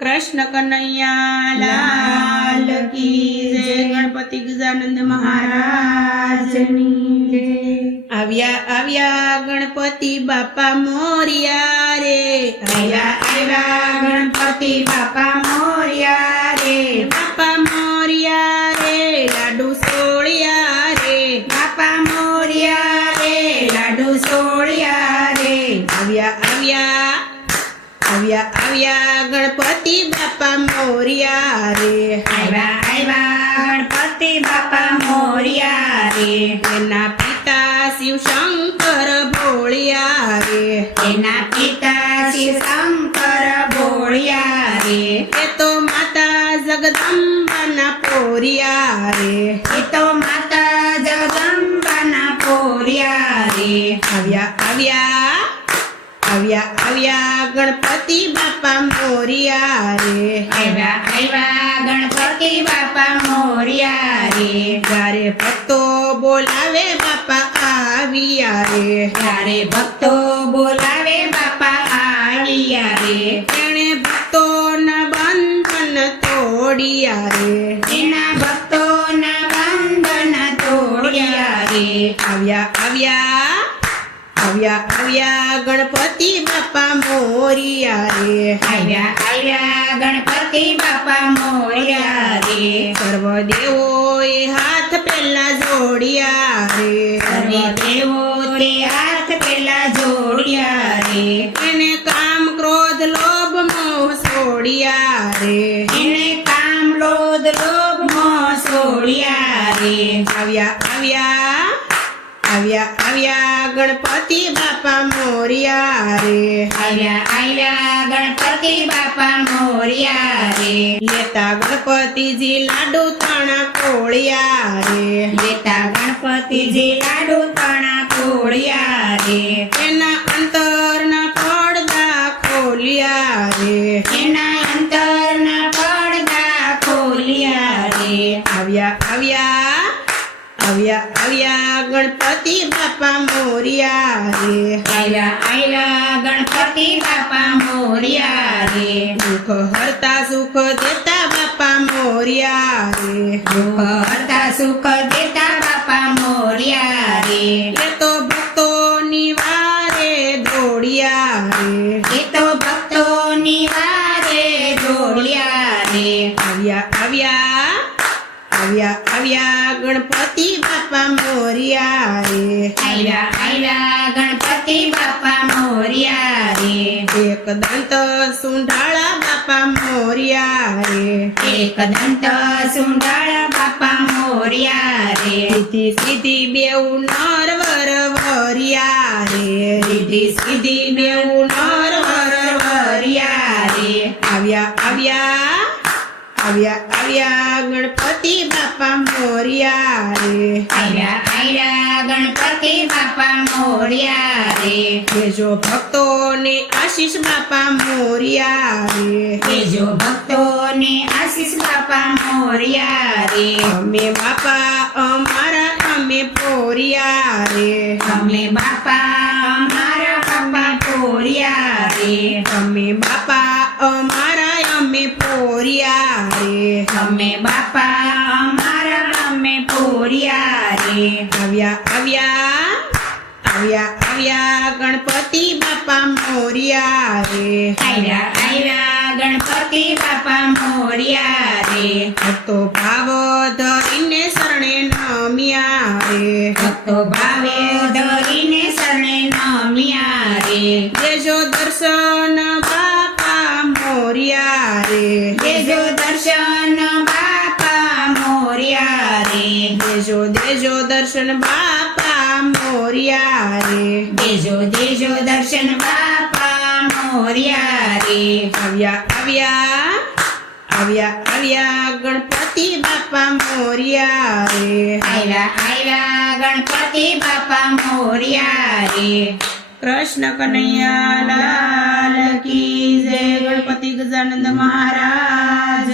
कृष्ण कन्हैया लाल की जय। गणपति गजानंद महाराज आव्या आव्या गणपति बापा मोरिया रे। आव्या आव्या गणपति बापा मोरिया रे। बापा मोरिया रे लाडू सोळिया रे। बापा मोरिया रे लाडू सोळिया रे। आव्या आव्या आव्या आव्या गणपति बापा मोरिया रे। आव्या आव्या गणपति बापा मोरिया रे। एना पिता शिव शंकर भोळिया रे। एना पिता शिव शंकर भोळिया रे। ए तो माता जगदंबाना पोरिया रे। ए तो माता जगदंबाना पोरिया रे। आव्या आव्या आव्या आव्या गणपति बापा मोरिया रे। आव्या आव्या गणपति बापा मोरिया रे। જ્યારે ભક્તો બોલાવે બાપા આવ્યા રે। ત્યારે ભક્તો બોલાવે બાપા આવ્યા રે। તેણે ભક્તોના બંધન તોડ્યા રે। એના ભક્તોના બંધન તોડ્યા રે। આવ્યા આવ્યા આવ્યા આવ્યા ગણપતિ બાપા મોરિયા રે। આવ્યા આવ્યા ગણપતિ બાપા મોરિયા રે। સર્વ દેવોએ હાથ પેલા જોડ્યા રે। સર્વે દેવો તે હાથ પેલા જોડ્યા રે। એને કામ ક્રોધ લોભ મોહ છોડ્યા રે। એને કામ ક્રોધ લોભ મોહ છોડ્યા રે। આવ્યા આવ્યા આવ્યા આવ્યા ગણપતિ બાપા મોરિયા રે। આવ્યા આવ્યા ગણપતિ બાપા મોરિયા રે। લેતા ગણપતિજી લાડુ તણા કોળિયા રે। લેતા ગણપતિજી લાડુ તણા કોળિયા રે। એના અંતરના પડદા ખોલ્યા રે। એના અંતરના પડદા ખોલ્યા રે। આવ્યા આવ્યા આવ્યા આવ્યા ગણપતિ બાપા મોરિયા રે। આવ્યા આવ્યા ગણપતિ બાપા મોરિયા રે। દુઃખ હરતા સુખ દેતા બાપા મોરિયા રે। દુઃખ હરતા સુખ દેતા બાપા મોરિયા રે। એ તો ભક્તોની વારે દોડ્યા રે। એ તો ભક્તોની વારે દોડ્યા રે। આવ્યા આવ્યા આવ્યા આવ્યા ગણપતિ બાપા મોરિયા રે। આવ્યા આવ્યા ગણપતિ બાપા મોરિયા રે। એક દંત સુંઢાળા બાપા મોરિયા રે। એક દંત સુંદળ બાપા મોરિયા રે। સીધી સીધી બેઉ નરવર વરિયા રે। રીધી સીધી બેઉ નરવર વરિયા રે। આવ્યા આવ્યા આવ્યા આવ્યા ગણપતિ બાપા મોરિયા રે। આવ્યા આવ્યા ગણપતિ બાપા મોરિયા રે। દેજો ભક્તોને આશીષ બાપા મોરિયા રે। દેજો ભક્તોને આશીષ બાપા મોરિયા રે। અમે બાપા અમારા અમે પોરિયા રે। અમે બાપા અમારા બાપા પોરિયા રે। અમે બાપા અમારા અમે પોરિયા રે। અમે બાપા અમારા અમે પોરિયા રે। આવ્યા આવ્યા આવ્યા આવ્યા ગણપતિ બાપા મોરિયા રે। આવ્યા આવ્યા ગણપતિ બાપા મોરિયા રે। ભક્તો ભાવ ધરીને શરણે નમ્યા રે। ભક્તો ભાવે ધરીને શરણે નમ્યા રે। દેજો દર્શન બાપા મોરિયા રે। દેજો દર્શન બાપા મોરિયા રે। દેજો દેજો દર્શન બાપા મોરિયા રે। દેજો દેજો દર્શન બાપા મોરિયા રે। આવ્યા આવ્યા આવ્યા આવ્યા ગણપતિ બાપા મોરિયા રે। આવ્યા આવ્યા ગણપતિ બાપા મોરિયા રે। कृष्ण कन्हैया लाल की जय। गणपति गजानंद महाराज